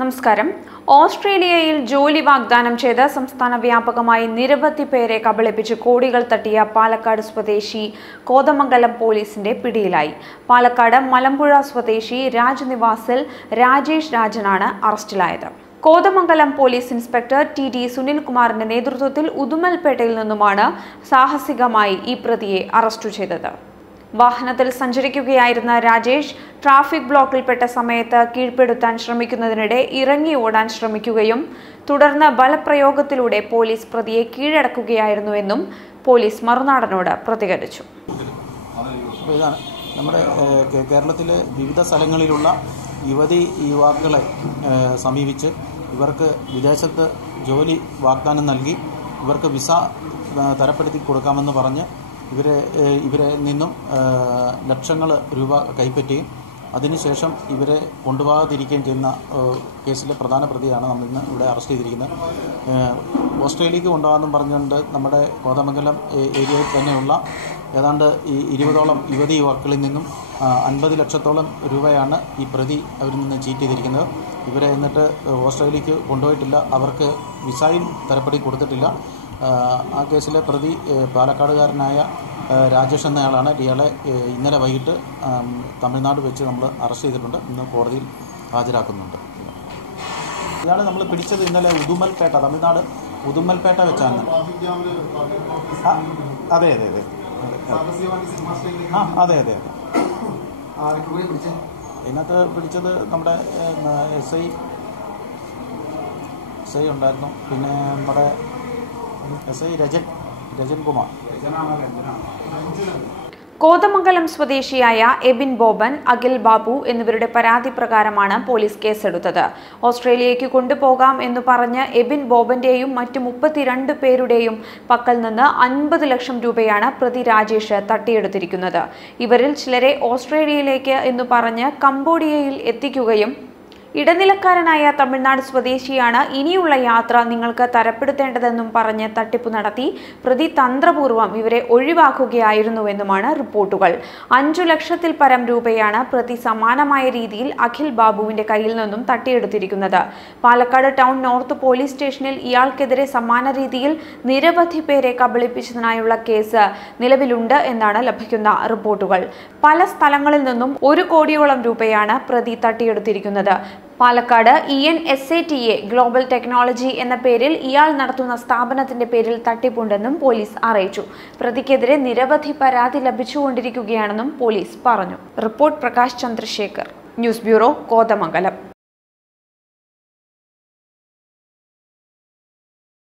നമസ്കാരം. ഓസ്ട്രേലിയയിൽ ജോലി വാഗ്ദാനം ചെയ്ത് സംസ്ഥാന വ്യാപകമായി നിരവധി പേരെ കബളിപ്പിച്ച് കോടികൾ തട്ടിയ പാലക്കാട് സ്വദേശി കോതമംഗലം പോലീസിന്റെ പിടിയിലായി. പാലക്കാട് മലമ്പുഴ സ്വദേശി രാജ്നിവാസിൽ രാജേഷ് രാജനാണ് അറസ്റ്റിലായത്. കോതമംഗലം പോലീസ് ഇൻസ്പെക്ടർ ടി സുനിൽകുമാറിന്റെ നേതൃത്വത്തിൽ ഉദുമൽപേട്ടയിൽ നിന്നുമാണ് സാഹസികമായി ഈ പ്രതിയെ അറസ്റ്റ് ചെയ്തത്. വാഹനത്തിൽ സഞ്ചരിക്കുകയായിരുന്ന രാജേഷ് ട്രാഫിക് ബ്ലോക്കിൽപ്പെട്ട സമയത്ത് കീഴ്പ്പെടുത്താൻ ശ്രമിക്കുന്നതിനിടെ ഇറങ്ങി ഓടാൻ ശ്രമിക്കുകയും തുടർന്ന് ബലപ്രയോഗത്തിലൂടെ പോലീസ് പ്രതിയെ കീഴടക്കുകയായിരുന്നുവെന്നും പോലീസ് മറുനാടനോട് പ്രതികരിച്ചു. നമ്മുടെ കേരളത്തിലെ വിവിധ സ്ഥലങ്ങളിലുള്ള യുവാക്കളെ സമീപിച്ച് ഇവർക്ക് വിദേശത്ത് ജോലി വാഗ്ദാനം നൽകി ഇവർക്ക് വിസ തരപ്പെടുത്തി കൊടുക്കാമെന്ന് പറഞ്ഞ് ഇവരെ നിന്നും ലക്ഷങ്ങൾ രൂപ കൈപ്പറ്റുകയും അതിനുശേഷം ഇവരെ കൊണ്ടുപോകാതിരിക്കുകയും ചെയ്യുന്ന കേസിലെ പ്രധാന പ്രതിയാണ് നമ്മൾ ഇന്ന് ഇവിടെ അറസ്റ്റ് ചെയ്തിരിക്കുന്നത്. ഓസ്ട്രേലിയക്ക് കൊണ്ടുപോകാമെന്നും പറഞ്ഞുകൊണ്ട് നമ്മുടെ കോതമംഗലം ഏരിയയിൽ തന്നെയുള്ള ഏതാണ്ട് 20ഓളം യുവാക്കളിൽ നിന്നും 50 ലക്ഷത്തോളം രൂപയാണ് ഈ പ്രതി അവരിൽ നിന്ന് ചീറ്റ് ചെയ്തിരിക്കുന്നത്. ഇവരെ എന്നിട്ട് ഓസ്ട്രേലിയക്ക് കൊണ്ടുപോയിട്ടില്ല, അവർക്ക് വിസയും തരപ്പെടുത്തി കൊടുത്തിട്ടില്ല. ആ കേസിലെ പ്രതി പാലക്കാടുകാരനായ രാജേഷ് എന്നയാളാണ്. ഇയാളെ ഇന്നലെ വൈകിട്ട് തമിഴ്നാട് വെച്ച് നമ്മൾ അറസ്റ്റ് ചെയ്തിട്ടുണ്ട്. ഇന്ന് കോടതിയിൽ ഹാജരാക്കുന്നുണ്ട്. ഇയാളെ നമ്മൾ പിടിച്ചത് ഇന്നലെ ഉദുമൽപേട്ട, തമിഴ്നാട് ഉദുമൽപേട്ട വെച്ചാണ്. അതെ അതെ അതെ അതെ അതെ ഇതിനകത്ത് പിടിച്ചത് നമ്മുടെ എസ് ഐ ഉണ്ടായിരുന്നു, പിന്നെ നമ്മുടെ എസ് ഐ രജൻ കുമാർ. കോതമംഗലം സ്വദേശിയായ എബിൻ ബോബൻ, അഖിൽ ബാബു എന്നിവരുടെ പരാതി പ്രകാരമാണ് പോലീസ് കേസെടുത്തത്. ഓസ്ട്രേലിയയ്ക്ക് കൊണ്ടുപോകാം എന്ന് പറഞ്ഞ് എബിൻ ബോബന്റെയും മറ്റു 32 പേരുടെയും പക്കൽ നിന്ന് 50 ലക്ഷം രൂപയാണ് പ്രതി രാജേഷ് തട്ടിയെടുത്തിരിക്കുന്നത്. ഇവരിൽ ചിലരെ ഓസ്ട്രേലിയയിലേക്ക് എന്ന് പറഞ്ഞ് കംബോഡിയയിൽ എത്തിക്കുകയും ഇടനിലക്കാരനായ തമിഴ്നാട് സ്വദേശിയാണ് ഇനിയുള്ള യാത്ര നിങ്ങൾക്ക് തരപ്പെടുത്തേണ്ടതെന്നും പറഞ്ഞ് തട്ടിപ്പ് നടത്തി പ്രതി തന്ത്രപൂർവ്വം ഇവരെ ഒഴിവാക്കുകയായിരുന്നുവെന്നുമാണ് റിപ്പോർട്ടുകൾ. 5 ലക്ഷത്തിൽ പരം രൂപയാണ് പ്രതി സമാനമായ രീതിയിൽ അഖിൽ ബാബുവിന്റെ കയ്യിൽ നിന്നും തട്ടിയെടുത്തിരിക്കുന്നത്. പാലക്കാട് ടൗൺ നോർത്ത് പോലീസ് സ്റ്റേഷനിൽ ഇയാൾക്കെതിരെ സമാന രീതിയിൽ നിരവധി പേരെ കബളിപ്പിച്ചതിനായുള്ള കേസ് നിലവിലുണ്ട് എന്നാണ് ലഭിക്കുന്ന റിപ്പോർട്ടുകൾ. പല സ്ഥലങ്ങളിൽ നിന്നും 1 കോടിയോളം രൂപയാണ് പ്രതി തട്ടിയെടുത്തിരിക്കുന്നത്. പാലക്കാട് ENSATA ഗ്ലോബൽ ടെക്നോളജി എന്ന പേരിൽ ഇയാൾ നടത്തുന്ന സ്ഥാപനത്തിന്റെ പേരിൽ തട്ടിപ്പുണ്ടെന്നും പോലീസ് അറിയിച്ചു. പ്രതിക്കെതിരെ നിരവധി പരാതി ലഭിച്ചുകൊണ്ടിരിക്കുകയാണെന്നും പോലീസ് പറഞ്ഞു. Report Prakash Chandrashekhar, news bureau, Kothamangalam.